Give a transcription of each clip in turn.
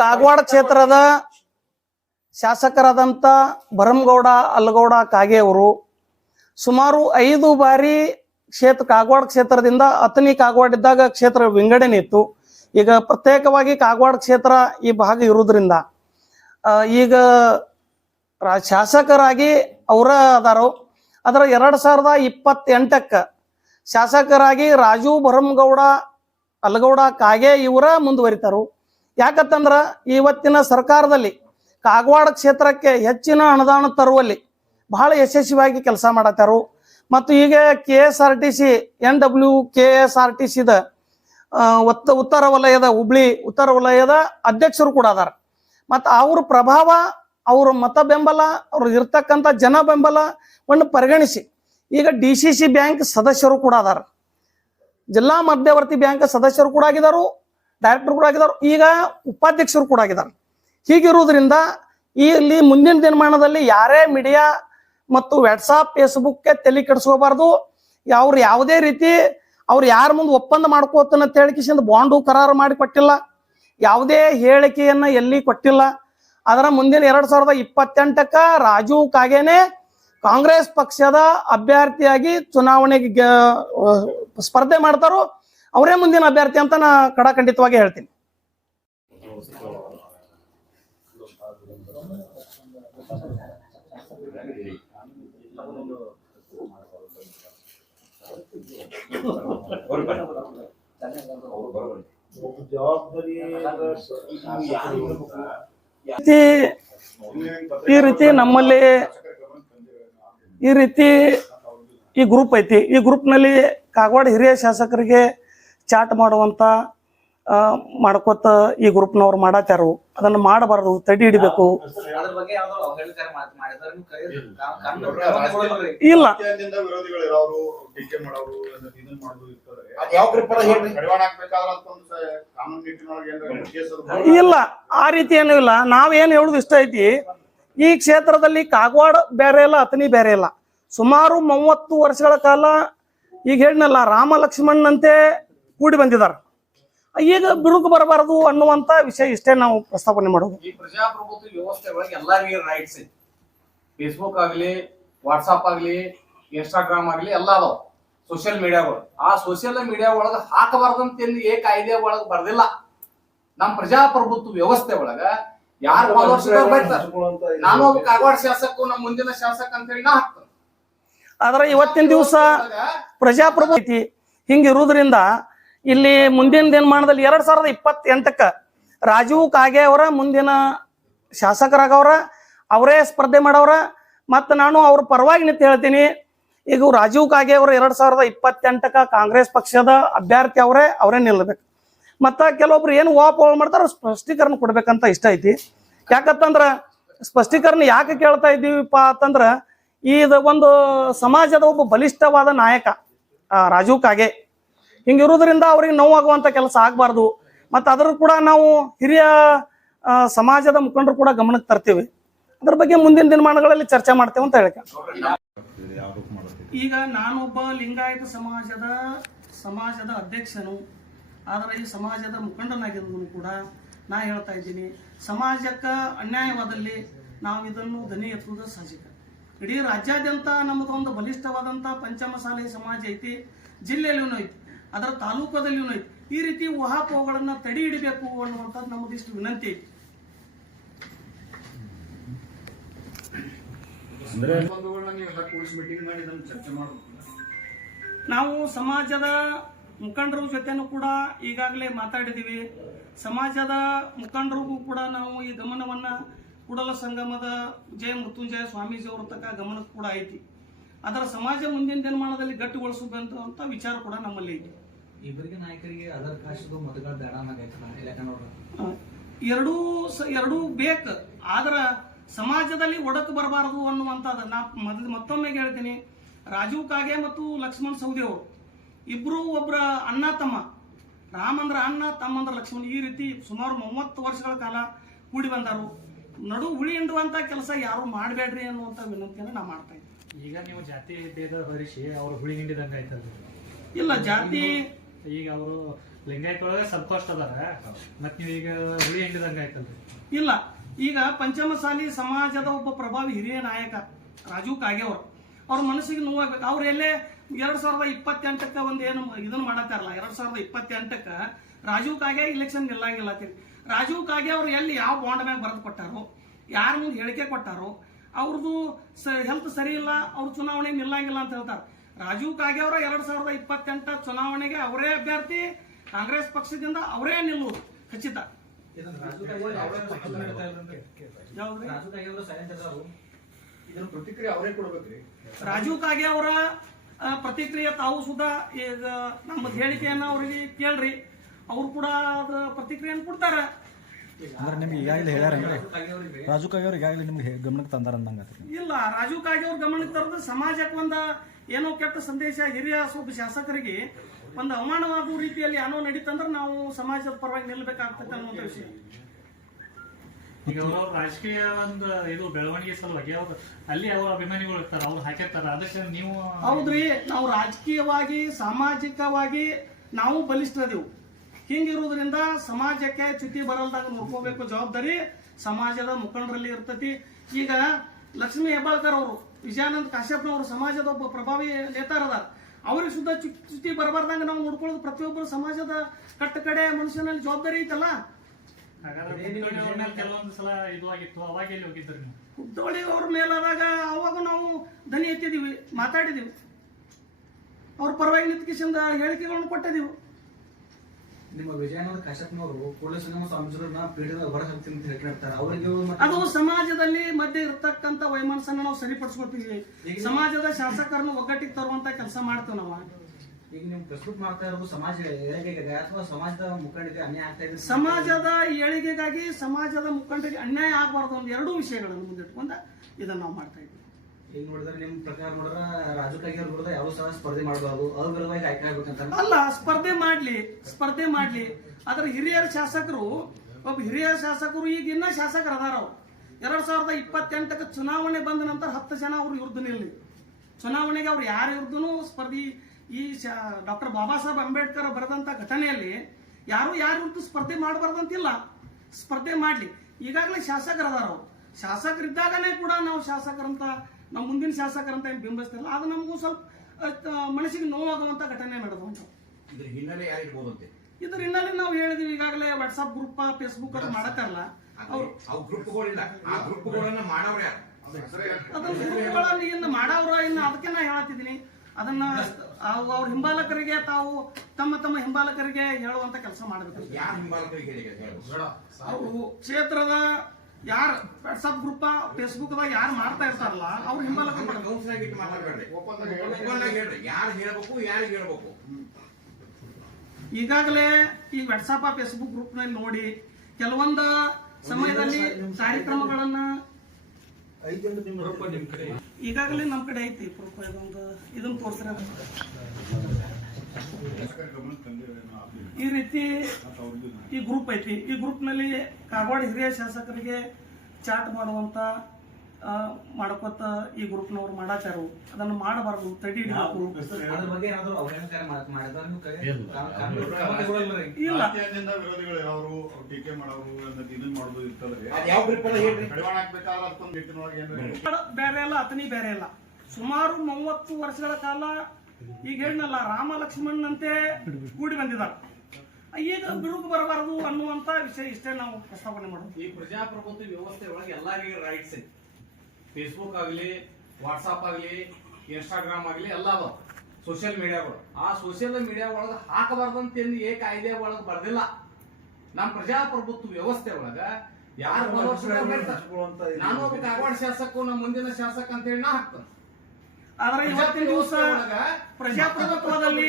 ಕಾಗವಾಡ ಕ್ಷೇತ್ರದ ಶಾಸಕರಾದಂಥ ಭರಮಗೌಡ ಅಲ್ಲಗೌಡ ಕಾಗೆ ಅವರು ಸುಮಾರು ಐದು ಬಾರಿ ಕ್ಷೇತ್ರ, ಕಾಗವಾಡ ಕ್ಷೇತ್ರದಿಂದ ಅತನಿ ಕಾಗವಾಡ ಇದ್ದಾಗ ಕ್ಷೇತ್ರ ವಿಂಗಡಣೆ ಇತ್ತು. ಈಗ ಪ್ರತ್ಯೇಕವಾಗಿ ಕಾಗವಾಡ ಕ್ಷೇತ್ರ ಈ ಭಾಗ ಇರುವುದರಿಂದ ಈಗ ಶಾಸಕರಾಗಿ ಅವರ ಅದಾರು, ಅದರ ಎರಡು ಸಾವಿರದ ಇಪ್ಪತ್ತೆಂಟಕ್ಕೆ ಶಾಸಕರಾಗಿ ರಾಜು ಭರಮಗೌಡ ಅಲ್ಲಗೌಡ ಕಾಗೆ ಇವರ ಮುಂದುವರಿತಾರು. ಯಾಕಂತಂದ್ರ ಇವತ್ತಿನ ಸರ್ಕಾರದಲ್ಲಿ ಕಾಗವಾಡ ಕ್ಷೇತ್ರಕ್ಕೆ ಹೆಚ್ಚಿನ ಅನುದಾನ ತರುವಲ್ಲಿ ಬಹಳ ಯಶಸ್ವಿಯಾಗಿ ಕೆಲಸ ಮಾಡತ್ತಾರು ಮತ್ತು ಈಗ K S R T C, N W K S R T ಸಿದ ಒತ್ತ ಉತ್ತರ ವಲಯದ ಹುಬ್ಳಿ ಉತ್ತರ ವಲಯದ ಅಧ್ಯಕ್ಷರು ಕೂಡ ಅದಾರ. ಮತ್ತು ಅವ್ರ ಪ್ರಭಾವ, ಅವ್ರ ಮತ ಬೆಂಬಲ, ಅವ್ರು ಇರ್ತಕ್ಕಂಥ ಜನ ಬೆಂಬಲವನ್ನು ಪರಿಗಣಿಸಿ. ಈಗ ಡಿ ಸಿ ಸಿ ಬ್ಯಾಂಕ್ ಸದಸ್ಯರು ಕೂಡ ಅದಾರ. ಜಿಲ್ಲಾ ಮಧ್ಯವರ್ತಿ ಬ್ಯಾಂಕ್ ಸದಸ್ಯರು ಕೂಡ ಆಗಿದ್ದಾರೆ ಡೈರೆಕ್ಟರ್ ಕೂಡ ಆಗಿದ್ದಾರೆ ಈಗ ಉಪಾಧ್ಯಕ್ಷರು ಕೂಡ ಆಗಿದ್ದಾರೆ ಹೀಗಿರುವುದರಿಂದ ಇಲ್ಲಿ ಮುಂದಿನ ದಿನಮಾನದಲ್ಲಿ ಯಾರೇ ಮೀಡಿಯಾ ಮತ್ತು ವಾಟ್ಸಾಪ್ ಫೇಸ್ಬುಕ್ಗೆ ತಲೆ ಕೆಡಿಸ್ಕೋಬಾರ್ದು. ಅವ್ರು ಯಾವುದೇ ರೀತಿ ಅವ್ರು ಯಾರ ಮುಂದೆ ಒಪ್ಪಂದ ಮಾಡ್ಕೋತಾನ ಹೇಳಿಕಿಸಿಂದ ಬಾಂಡು ಕರಾರು ಮಾಡಿ ಕೊಟ್ಟಿಲ್ಲ. ಯಾವುದೇ ಹೇಳಿಕೆಯನ್ನ ಎಲ್ಲಿ ಕೊಟ್ಟಿಲ್ಲ. ಅದರ ಮುಂದಿನ ಎರಡು ಸಾವಿರದ ಇಪ್ಪತ್ತೆಂಟಕ್ಕ ರಾಜು ಕಾಗೇನೆ ಕಾಂಗ್ರೆಸ್ ಪಕ್ಷದ ಅಭ್ಯರ್ಥಿಯಾಗಿ ಚುನಾವಣೆಗೆ ಸ್ಪರ್ಧೆ ಮಾಡ್ತಾರೋ ಅವರೇ ಮುಂದಿನ ಅಭ್ಯರ್ಥಿ ಅಂತ ನಾ ಕಡಾಖಂಡಿತವಾಗಿ ಹೇಳ್ತೀನಿ. ಈ ರೀತಿ ನಮ್ಮಲ್ಲಿ ಈ ರೀತಿ ಈ ಗ್ರೂಪ್ ಐತಿ. ಈ ಗ್ರೂಪ್ನಲ್ಲಿ ಕಾಗವಾಡ ಹಿರಿಯ ಶಾಸಕರಿಗೆ ಚಾಟ್ ಮಾಡುವಂತ ಆ, ಮಾಡ್ಕೋತ ಈ ಗ್ರೂಪ್ನವ್ರು ಮಾಡತ್ಯಾರು. ಅದನ್ನ ಮಾಡಬಾರದು ತಡಿ ಹಿಡಿಬೇಕು. ಇಲ್ಲ. ಇಲ್ಲ. ಆ ರೀತಿ ಏನೂ ಇಲ್ಲ. ನಾವೇನು ಹೇಳುದು ಇಷ್ಟ ಐತಿ. ಈ ಕ್ಷೇತ್ರದಲ್ಲಿ ಕಾಗವಾಡ ಬೇರೆ ಇಲ್ಲ ಅತನಿ ಬೇರೆ ಇಲ್ಲ. ಸುಮಾರು ಮೂವತ್ತು ವರ್ಷಗಳ ಕಾಲ ಈಗ ಹೇಳಿನಲ್ಲ ರಾಮ ಲಕ್ಷ್ಮಣನಂತೆ ಕೂಡಿ ಬಂದಿದ್ದಾರೆ. ಈಗ ಬಿರುಕು ಬರಬಾರದು ಅನ್ನುವಂತ ವಿಷಯ ಇಷ್ಟೇ ನಾವು ಪ್ರಸ್ತಾಪನೆ ಮಾಡೋದು. ಈ ಪ್ರಜಾಪ್ರಭುತ್ವ ವ್ಯವಸ್ಥೆ ಒಳಗೆ ಎಲ್ಲರಿಗೂ ರೈಟ್ಸ್ ಫೇಸ್ಬುಕ್ ಆಗಲಿ ವಾಟ್ಸಪ್ ಆಗಲಿ ಇನ್ಸ್ಟಾಗ್ರಾಮ್ ಆಗಲಿ ಎಲ್ಲ ಅದಾವ. ಸೋಷಿಯಲ್ ಮೀಡಿಯಾಗಳು ಆ ಸೋಷಿಯಲ್ ಮೀಡಿಯಾ ಒಳಗೆ ಹಾಕಬಾರ್ದಂತ ಎಲ್ಲಿ ಏ ಕಾಯ್ದೆ ಒಳಗೆ ಬರ್ದಿಲ್ಲ. ನಮ್ಮ ಪ್ರಜಾಪ್ರಭುತ್ವ ವ್ಯವಸ್ಥೆ ಒಳಗ ಯಾರು ಬರ್ತಾರೆ ನಾನು ಒಬ್ಬ ಕಾಗವಾಡ ಶಾಸಕ ನಮ್ಮ ಮುಂದಿನ ಶಾಸಕ ಅಂತ ಹೇಳಿ ನಾ ಹಾಕ್ತೇನೆ. ಆದ್ರೆ ಇವತ್ತಿನ ದಿವಸ ಪ್ರಜಾಪ್ರಭು ಐತಿ. ಹಿಂಗಿರುವುದರಿಂದ ಇಲ್ಲಿ ಮುಂದಿನ ದಿನಮಾನದಲ್ಲಿ ಎರಡ್ ಸಾವಿರದ ಇಪ್ಪತ್ತೆಂಟಕ್ಕ ರಾಜೀವ್ ಕಾಗೆ ಅವರ, ಮುಂದಿನ ಶಾಸಕರಾಗವ್ರ, ಅವರೇ ಸ್ಪರ್ಧೆ ಮಾಡವ್ರ, ಮತ್ತ ನಾನು ಅವ್ರ ಪರವಾಗಿ ನಿಂತು ಹೇಳ್ತೀನಿ. ಈಗ ರಾಜೀವ್ ಕಾಗೆ ಅವರು ಎರಡ್ ಸಾವಿರದ ಇಪ್ಪತ್ತೆಂಟಕ್ಕ ಕಾಂಗ್ರೆಸ್ ಪಕ್ಷದ ಅಭ್ಯರ್ಥಿ ಅವರೇ ಅವರೇ ನಿಲ್ಲಬೇಕು ಮತ್ತ ಕೆಲವೊಬ್ರು ಏನು ವಾಪೋಲ್ ಮಾಡ್ತಾರ ಸ್ಪಷ್ಟೀಕರಣ ಕೊಡ್ಬೇಕಂತ ಇಷ್ಟ ಐತಿ. ಯಾಕಂತಂದ್ರ ಸ್ಪಷ್ಟೀಕರಣ ಯಾಕೆ ಕೇಳ್ತಾ ಇದ್ದೀವಿಪ್ಪ ಅಂತಂದ್ರ ಇದು ಒಂದು ಸಮಾಜದ ಒಬ್ಬ ಬಲಿಷ್ಠವಾದ ನಾಯಕ ರಾಜೀವ್ ಕಾಗೆ. ಹಿಂಗಿರುವುದರಿಂದ ಅವ್ರಿಗೆ ನೋವಾಗುವಂತ ಕೆಲಸ ಆಗಬಾರ್ದು. ಮತ್ತು ಅದರ ಕೂಡ ನಾವು ಹಿರಿಯ ಸಮಾಜದ ಮುಖಂಡರು ಕೂಡ ಗಮನಕ್ಕೆ ತರ್ತೀವಿ. ಅದ್ರ ಬಗ್ಗೆ ಮುಂದಿನ ದಿನಮಾನಗಳಲ್ಲಿ ಚರ್ಚೆ ಮಾಡ್ತೇವೆ ಅಂತ ಹೇಳಕ್ಕೆ ಈಗ ನಾನೊಬ್ಬ ಲಿಂಗಾಯತ ಸಮಾಜದ ಸಮಾಜದ ಅಧ್ಯಕ್ಷನು, ಆದರೆ ಈ ಸಮಾಜದ ಮುಖಂಡನಾಗಿರೋದನ್ನು ಕೂಡ ನಾ ಹೇಳ್ತಾ ಇದ್ದೀನಿ. ಸಮಾಜಕ್ಕೆ ಅನ್ಯಾಯವಾದಲ್ಲಿ ನಾವು ಇದನ್ನು ಧ್ವನಿ ಎತ್ತುವುದು ಸಹಜಿಕ ಇಡೀ ರಾಜ್ಯಾದ್ಯಂತ ನಮ್ಮದೊಂದು ಬಲಿಷ್ಠವಾದಂಥ ಪಂಚಮಸಾಲಿ ಸಮಾಜ ಐತಿ ಜಿಲ್ಲೆಯಲ್ಲೂ ಐತಿ ಅದರ ತಾಲೂಕದಲ್ಲಿಯೂ ಐತಿ. ಈ ರೀತಿ ಊಹಾಪೋಹಗಳನ್ನು ತಡೆ ಹಿಡಿಬೇಕು ಅನ್ನುವಂಥದ್ದು ನಮ್ಮದಿಷ್ಟು ವಿನಂತಿ ಐತಿ. ನಾವು ಸಮಾಜದ ಮುಖಂಡರ ಜೊತೆನೂ ಕೂಡ ಈಗಾಗಲೇ ಮಾತಾಡಿದ್ದೀವಿ ಸಮಾಜದ ಮುಖಂಡರಿಗೂ ಕೂಡ ನಾವು ಈ ಗಮನವನ್ನ ಕೂಡಲ ಸಂಗಮದ ಜಯ ಮೃತ್ಯುಂಜಯ ಸ್ವಾಮೀಜಿ ಅವರ ತಕ್ಕ ಗಮನಕ್ಕೆ ಕೂಡ ಐತಿ. ಅದರ ಸಮಾಜ ಮುಂದಿನ ದಿನಮಾನದಲ್ಲಿ ಗಟ್ಟಿಗೊಳಿಸಬೇಕಂತ ವಿಚಾರ ಕೂಡ ನಮ್ಮಲ್ಲಿ ಐತಿ. ಇಬ್ಬರಿಗೆ ನಾಯಕರಿಗೆ ಅದರ ಕಾಶದು ಮತಗಳ ಬೇಡ ಎರಡೂ ಎರಡೂ ಬೇಕು ಆದ್ರ ಸಮಾಜದಲ್ಲಿ ಒಡಕು ಬರಬಾರದು ಅನ್ನುವಂಥದ್ದು ನಾ ಮೊದಲು ಮತ್ತೊಮ್ಮೆ ಹೇಳ್ತೀನಿ. ರಾಜೀವ್ ಕಾಗೆ ಮತ್ತು ಲಕ್ಷ್ಮಣ್ ಸೌದಿ ಅವರು ಇಬ್ರು ಒಬ್ಬರ ಅಣ್ಣ ತಮ್ಮ. ರಾಮಂದ್ರ ಅಣ್ಣ ತಮ್ಮಂದ್ರ ಲಕ್ಷ್ಮಣ್. ಈ ರೀತಿ ಸುಮಾರು ಮೂವತ್ತು ವರ್ಷಗಳ ಕಾಲ ಕೂಡಿ ಬಂದರು. ನಡು ಉಳಿ ಹಿಂಡುವಂತ ಕೆಲಸ ಯಾರು ಮಾಡಬೇಡ್ರಿ ಅನ್ನುವಂತ ವಿನಂತಿಯನ್ನು ನಾ ಮಾಡ್ತಾ ಇದ್ದೀನಿ ಈಗ ನೀವು ಜಾತಿ ಭೇದ ಹೊರಿಸಿ ಅವ್ರು ಹುಳಿ ಹಿಂಡಿದಂಗೆ ಆಯ್ತದ ಇಲ್ಲ ಜಾತಿ ಈಗ ಅವರು ಲಿಂಗಾಯತ್ ಒಳಗೆ ಸಬ್ ಕಾಸ್ಟ್ ಅದಾರ. ಮತ್ತೆ ನೀವು ಈಗ ಹುಳಿ ಹಿಂಡಿದಂಗ ಆಯ್ತಲ್ರಿ ಇಲ್ಲ ಈಗ ಪಂಚಮಸಾಲಿ ಸಮಾಜದ ಒಬ್ಬ ಪ್ರಭಾವಿ ಹಿರಿಯ ನಾಯಕ ರಾಜು ಕಾಗೇವ್ರು ಅವ್ರ ಮನಸ್ಸಿಗೆ ನೋವಾಗ್ಬೇಕು. ಅವ್ರು ಎಲ್ಲೇ ಎರಡ್ ಸಾವಿರದ ಇಪ್ಪತ್ತೆಂಟಕ್ಕ ಒಂದು ಏನು ಇದನ್ನ ಮಾಡತ್ತಾರಲ್ಲ ಎರಡ್ ಸಾವಿರದ ಇಪ್ಪತ್ತೆಂಟಕ್ಕ ರಾಜೀವ್ ಕಾಗೆ ಇಲೆಕ್ಷನ್ ನಿಲ್ಲಂಗಿಲ್ಲ ರಾಜೀವ್ ಕಾಗೆ ಅವರು ಎಲ್ಲಿ ಯಾವ ಬಾಂಡ್ ಮ್ಯಾಗ ಬರೆದು ಕೊಟ್ಟಾರೋ ಯಾರ ಮುಂದೆ ಹೇಳಿಕೆ ಕೊಟ್ಟಾರೋ ಅವ್ರದ್ದು ಹೆಲ್ತ್ ಸರಿ ಇಲ್ಲ ಅವ್ರ ಚುನಾವಣೆ ನಿಲ್ಲಂಗಿಲ್ಲ ಅಂತ ಹೇಳ್ತಾರೆ. ರಾಜೀವ್ ಕಾಗೆ ಅವರ ಎರಡ್ ಸಾವಿರದ ಇಪ್ಪತ್ತೆಂಟ ಚುನಾವಣೆಗೆ ಅವರೇ ಅಭ್ಯರ್ಥಿ ಕಾಂಗ್ರೆಸ್ ಪಕ್ಷದಿಂದ ಅವರೇ ನಿಲ್ಲುವುದು ಖಚಿತ. ರಾಜೀವ್ ಕಾಗೆ ಅವರ ಪ್ರತಿಕ್ರಿಯೆ ತಾವು ಸುಧಾ ಈಗ ನಮ್ಮ ಹೇಳಿಕೆಯನ್ನ ಅವರಿಗೆ ಕೇಳ್ರಿ. ಅವ್ರು ಕೂಡ ಅದ್ರ ಪ್ರತಿಕ್ರಿಯೆಯನ್ನು ಕೊಡ್ತಾರ. ಅಂದ್ರೆ ನಿಮ್ಗೆ ಈಗಾಗಲೇ ಹೇಳ್ಯಾರೇನ್ರಿ ರಾಜು ಕಾಗಿ ರಾಜು ಕಾಗೆ ಅವ್ರು ಈಗಾಗಲೇ ನಿಮ್ಗೆ ಗಮನಕ್ಕೆ ತಂದಾರ ಅಂದಂಗ ಇಲ್ಲ ರಾಜು ಕಾಗೆ ಅವ್ರ ಗಮನಕ್ಕೆ ತರದ ಸಮಾಜಕ್ಕೆ ಒಂದು ಏನೋ ಕೆಟ್ಟ ಸಂದೇಶ ಹಿರಿಯ ಸ್ವಲ್ಪ ಶಾಸಕರಿಗೆ ಒಂದು ಅವಮಾನವಾದ ರೀತಿಯಲ್ಲಿ ಏನೋ ನಡೀತಂದ್ರೆ ನಾವು ಸಮಾಜದ ಪರವಾಗಿ ನಿಲ್ಬೇಕಾಗ್ತದೆ ಅನ್ನುವಂಥ ವಿಷಯ. ಈಗ ಅವ್ರ ರಾಜಕೀಯ ಒಂದು ಇದು ಬೆಳವಣಿಗೆ ಸಲುವಾಗಿ ಅವ್ರು ಅಲ್ಲಿ ಅವರ ಅಭಿಮಾನಿಗಳು ಇರ್ತಾರೆ ಅವ್ರು ಹಾಕಿರ್ತಾರ ಅದಕ್ಕೆ ನೀವು ಹೌದ್ರಿ ನಾವು ರಾಜಕೀಯವಾಗಿ ಸಾಮಾಜಿಕವಾಗಿ ನಾವು ಬಲಿಷ್ಠರದೆವು ಹಿಂಗಿರುವುದರಿಂದ ಸಮಾಜಕ್ಕೆ ಚ್ಯುತಿ ಬರಲ್ದಾಗ ನೋಡ್ಕೋಬೇಕು ಜವಾಬ್ದಾರಿ ಸಮಾಜದ ಮುಖಂಡರಲ್ಲಿ ಇರ್ತತಿ. ಈಗ ಲಕ್ಷ್ಮೀ ಹೆಬ್ಬಾಳ್ಕರ್ ಅವರು ವಿಜಯಾನಂದ ಕಾಶ್ಯಪ್ನವರು ಸಮಾಜದ ಒಬ್ಬ ಪ್ರಭಾವಿ ನೇತಾರ ಅದಾರ. ಅವ್ರಿಗೆ ಶುದ್ಧ ಚುತಿ ಚ್ಯುತಿ ಬರಬಾರ್ದಂಗ ನಾವು ನೋಡ್ಕೊಳ್ಳೋದು ಪ್ರತಿಯೊಬ್ಬರು ಸಮಾಜದ ಕಟ್ಟ ಕಡೆ ಮನುಷ್ಯನಲ್ಲಿ ಜವಾಬ್ದಾರಿ ಐತಲ್ಲ? ಹಾಗಾದ್ರೆ ಕುಲಕರ್ಣಿ ಮೇಲೆ ಕೆಲವೊಂದು ಸಲ ಇದು ಆಗಿತ್ತು ಅವಾಗ ಎಲ್ಲಿ ಹೋಗಿದ್ರಿ ನೀವು? ಹುದ್ದೋಳಿ ಅವ್ರ ಮೇಲಾದಾಗ ಅವಾಗ ನಾವು ದನಿ ಎತ್ತಿದೀವಿ ಮಾತಾಡಿದೀವಿ. ಅವ್ರ ಪರವಾಗಿ ನಿಂತ್ಕಿಸಿಂದ ಹೇಳಿಕೆಗಳನ್ನು ಕೊಟ್ಟಿದ್ದೀವಿ ನಿಮ್ಮ ವಿಜಯನಗರ ಕಾಶ್ಯಪ್ನವರು ಕೂಡಲೇ ಸಂಗಮ ಸ್ವಾಮೀಜಿಗಳನ್ನ ಪೀಠದ ಹೊರ ಹಾಕ್ತೀನಿ ಅಂತ ಹೇಳ್ತಾರೆ ಅವರಿಗೆ ಅದು ಸಮಾಜದಲ್ಲಿ ಮಧ್ಯೆ ಇರ್ತಕ್ಕಂತ ವೈಮನಸ್ಸನ್ನ ನಾವು ಸರಿಪಡಿಸ್ಕೊತೀವಿ ಸಮಾಜದ ಶಾಸಕರನ್ನು ಒಗ್ಗಟ್ಟಿಗೆ ತರುವಂತ ಕೆಲಸ ಮಾಡ್ತೇವೆ ನಾವು. ಈಗ ನೀವು ಪ್ರಸ್ತುತ ಮಾಡ್ತಾ ಇರೋದು ಸಮಾಜ ಏಳಿಗೆಗೆ ಅಥವಾ ಸಮಾಜದ ಮುಖಂಡರಿಗೆ ಅನ್ಯಾಯ ಆಗ್ತಾ ಇದೆ ಸಮಾಜದ ಏಳಿಗೆಗಾಗಿ ಸಮಾಜದ ಮುಖಂಡರಿಗೆ ಅನ್ಯಾಯ ಆಗಬಾರ್ದು ಒಂದು ಎರಡೂ ವಿಷಯಗಳನ್ನು ಮುಂದಿಟ್ಕೊಂಡ ಇದನ್ನು ನಾವು ಮಾಡ್ತಾ ಇದ್ದೀವಿ. ಈಗ ನೋಡಿದ್ರೆ ನಿಮ್ ಪ್ರಕಾರ ನೋಡಿದ್ರೆ ಸಹ ಸ್ಪರ್ಧೆ ಅಲ್ಲ, ಸ್ಪರ್ಧೆ ಮಾಡ್ಲಿ ಸ್ಪರ್ಧೆ ಮಾಡ್ಲಿ. ಆದ್ರೆ ಹಿರಿಯರ ಶಾಸಕರು ಒಬ್ಬ ಹಿರಿಯ ಶಾಸಕರು ಈಗ ಇನ್ನ ಶಾಸಕರು ಅದಾರ ಅವ್ರು. ಎರಡ್ ಸಾವಿರದ ಇಪ್ಪತ್ತೆಂಟಕ್ಕ ಚುನಾವಣೆ ಬಂದ ನಂತರ ಹತ್ತು ಜನ ಅವ್ರ ವಿರುದ್ಧ ನಿಲ್ಲಿ. ಚುನಾವಣೆಗೆ ಅವ್ರು ಯಾರ ವಿರುದ್ಧನು ಸ್ಪರ್ಧಿ, ಈ ಡಾಕ್ಟರ್ ಬಾಬಾ ಸಾಹೇಬ್ ಅಂಬೇಡ್ಕರ್ ಬರೆದಂತ ಘಟನೆಯಲ್ಲಿ ಯಾರು ಯಾರ ವಿರುದ್ಧ ಸ್ಪರ್ಧೆ ಮಾಡಬಾರ್ದಂತಿಲ್ಲ. ಸ್ಪರ್ಧೆ ಮಾಡ್ಲಿ. ಈಗಾಗಲೇ ಶಾಸಕರು ಅದಾರ ಅವ್ರು. ಶಾಸಕರಿದ್ದಾಗನೇ ಕೂಡ ನಾವು ಶಾಸಕರಂತ ನಾವು ಮುಂದಿನ ಶಾಸಕರಂತ ಏನು ಬಿಂಬಿಸ್ತಾರಲ್ಲ ಅದು ನಮಗೂ ಸ್ವಲ್ಪ ಮನಸ್ಸಿಗೆ ನೋವಾಗುವಂತ ಘಟನೆ ನಡೆದು ಉಂಟು ಇದ್ರ ಹಿನ್ನೆಲೆ ಇದ್ರ ಹಿನ್ನೆಲೆ ನಾವು ಹೇಳಿದ್ವಿ ಈಗಾಗಲೇ ವಾಟ್ಸ್ಆಪ್ ಗ್ರೂಪ್ ಫೇಸ್ಬುಕ್ ಅದು ಮಾಡತ್ತಲ್ಲ ಅವ್ರು ಅವು ಗ್ರೂಪ್ಗಳಿಲ್ಲ. ಆ ಗ್ರೂಪ್ಗಳನ್ನ ಮಾಡೋರು ಯಾರು? ಅದ್ರ ಗ್ರೂಪ್ಗಳಲ್ಲಿ ಇನ್ನು ಮಾಡವ್ರ ಇನ್ನು ಅದಕ್ಕೆ ನಾ ಹೇಳತ್ತಿದ್ದೀನಿ. ಅದನ್ನ ಅವ್- ಅವ್ರ ಹಿಂಬಾಲಕರಿಗೆ ತಾವು ತಮ್ಮ ತಮ್ಮ ಹಿಂಬಾಲಕರಿಗೆ ಹೇಳುವಂತ ಕೆಲಸ ಮಾಡಬೇಕು. ಯಾರು ಹಿಂಬಾಲಕರಿಗೆ ಅವರು ಕ್ಷೇತ್ರದ ಯಾರು ವಾಟ್ಸ್ಆಪ್ ಗ್ರೂಪ್ ಫೇಸ್ಬುಕ್ ದಾಗ ಯಾರು ಮಾಡ್ತಾ ಇರ್ತಾರಲ್ಲ ಅವ್ರ ಹಿಂಬಲ ಮಾತಾಡ್ಬೇಡ್ರಿ. ಆಗಿ ಹೇಳ್ಬೇಕು. ಹೇಳ್ರಿ. ಯಾರು ಹೇಳ್ಬೇಕು ಯಾರಿಗೆ ಹೇಳ್ಬೇಕು? ಈಗಾಗಲೇ ಈ ವಾಟ್ಸಪ್ ಫೇಸ್ಬುಕ್ ಗ್ರೂಪ್ನಲ್ಲಿ ನೋಡಿ ಕೆಲವೊಂದ ಸಮಯದಲ್ಲಿ ಕಾರ್ಯಕ್ರಮಗಳನ್ನ ಈಗಾಗಲೇ ನಮ್ಮ ಕಡೆ ಐತಿ ಇದೊಂದು ಇದನ್ನ ತೋರಿಸ್ರೆ ಈ ರೀತಿ ಈ ಗ್ರೂಪ್ ಐತಿ. ಈ ಗ್ರೂಪ್ನಲ್ಲಿ ಕಾಗವಾಡ ಹಿರಿಯ ಶಾಸಕರಿಗೆ ಚಾಟ್ ಮಾಡುವಂತ ಆ, ಮಾಡ್ಕೊತ ಈ ಗ್ರೂಪ್ನವ್ರು ಮಾಡಾಚಾರು ಅದನ್ನು ಮಾಡಬಾರದು ತಡಿ ಹಿಡಿಬೇಕು. ಇಲ್ಲ. ವಿರೋಧಿಗಳು ಯಾರು ಟೀಕೆ ಮಾಡೋರು ಇದನ್ನ ಮಾಡೋದು ಬೇರೆ ಅಲ್ಲ ಅತನಿ ಬೇರೆ ಅಲ್ಲ ಸುಮಾರು ಮೂವತ್ತು ವರ್ಷಗಳ ಕಾಲ ಈಗ ಹೇಳಲ್ಲ ರಾಮ ಲಕ್ಷ್ಮಣನಂತೆ ಕೂಡಿ ಬಂದಿದ್ದಾರೆ ಈಗ ಬಿಡುಗು ಬರಬಾರದು ಅನ್ನುವಂತ ವಿಷಯ ಇಷ್ಟೇ ನಾವು ಪ್ರಸ್ತಾವನೆ ಮಾಡೋದು. ಈ ಪ್ರಜಾಪ್ರಭುತ್ವ ವ್ಯವಸ್ಥೆ ಒಳಗೆ ಎಲ್ಲರಿಗೂ ರೈಟ್ಸ್ ಇದೆ ಫೇಸ್ಬುಕ್ ಆಗಲಿ ವಾಟ್ಸಾಪ್ ಆಗಲಿ ಇನ್ಸ್ಟಾಗ್ರಾಮ್ ಆಗಲಿ ಎಲ್ಲ ಅದಾವ. ಸೋಷಿಯಲ್ ಮೀಡಿಯಾಗಳು ಆ ಸೋಷಿಯಲ್ ಮೀಡಿಯಾ ಒಳಗೆ ಹಾಕಬಾರ್ದಂತ ಏನು ಏ ಕಾಯ್ದೆ ಒಳಗೆ ಬರ್ದಿಲ್ಲ. ನಮ್ಮ ಪ್ರಜಾಪ್ರಭುತ್ವ ವ್ಯವಸ್ಥೆ ಒಳಗ ಯಾರು ನಾನು ಒಬ್ಬ ಕಾಗವಾಡ ಶಾಸಕ ನಮ್ಮ ಮುಂದಿನ ಶಾಸಕ ಅಂತ ಹೇಳಿ ನಾ ಹಾಕ್ತಾನೆ. ಆದ್ರೆ ಇವತ್ತಿನ ದಿವಸ ಪ್ರಜಾಪ್ರಭುತ್ವದಲ್ಲಿ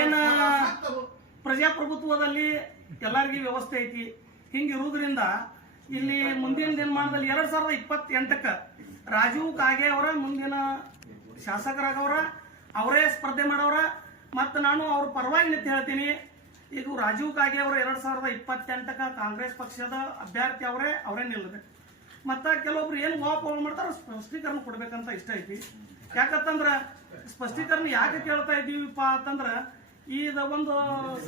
ಏನ ಪ್ರಜಾಪ್ರಭುತ್ವದಲ್ಲಿ ಎಲ್ಲರಿಗೂ ವ್ಯವಸ್ಥೆ ಐತಿ. ಹಿಂಗಿರುವುದರಿಂದ ಇಲ್ಲಿ ಮುಂದಿನ ದಿನಮಾನದಲ್ಲಿ ಎರಡ್ ಸಾವಿರದ ಇಪ್ಪತ್ತೆಂಟಕ್ಕ ರಾಜೀವ್ ಕಾಗೆ ಅವರ ಮುಂದಿನ ಶಾಸಕರಾಗವ್ರ ಅವರೇ ಸ್ಪರ್ಧೆ ಮಾಡವ್ರ ಮತ್ತು ನಾನು ಅವ್ರ ಪರವಾಗಿ ನಿಂತು ಹೇಳ್ತೀನಿ. ಈಗ ರಾಜೀವ್ ಕಾಗೆ ಅವರು ಎರಡ್ ಸಾವಿರದ ಇಪ್ಪತ್ತೆಂಟಕ್ಕ ಕಾಂಗ್ರೆಸ್ ಪಕ್ಷದ ಅಭ್ಯರ್ಥಿ ಅವರೇ ಅವರೇ ನಿಲ್ಲದೆ. ಮತ್ತ ಕೆಲವೊಬ್ರು ಏನು ವಾಪೋಲ್ ಮಾಡ್ತಾರ ಸ್ಪಷ್ಟೀಕರಣ ಕೊಡ್ಬೇಕಂತ ಇಷ್ಟ ಐತಿ. ಯಾಕಂತಂದ್ರ ಸ್ಪಷ್ಟೀಕರಣ ಯಾಕೆ ಕೇಳ್ತಾ ಇದ್ದೀವಿಪ್ಪ ಅಂತಂದ್ರ ಈ ಒಂದು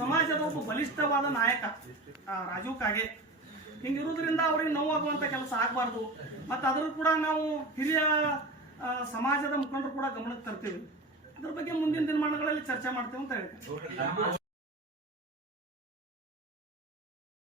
ಸಮಾಜದ ಒಬ್ಬ ಬಲಿಷ್ಠವಾದ ನಾಯಕ ರಾಜೀವ್ ಕಾಗೆ. ಹಿಂಗಿರುವುದರಿಂದ ಅವ್ರಿಗೆ ನೋವಾಗುವಂತ ಕೆಲಸ ಆಗಬಾರ್ದು. ಮತ್ತೆ ಅದ್ರ ಕೂಡ ನಾವು ಹಿರಿಯ ಸಮಾಜದ ಮುಖಂಡರು ಕೂಡ ಗಮನಕ್ಕೆ ತರ್ತೀವಿ. ಅದ್ರ ಬಗ್ಗೆ ಮುಂದಿನ ದಿನಮಾನಗಳಲ್ಲಿ ಚರ್ಚೆ ಮಾಡ್ತೇವೆ ಅಂತ ಹೇಳ್ತೀನಿ.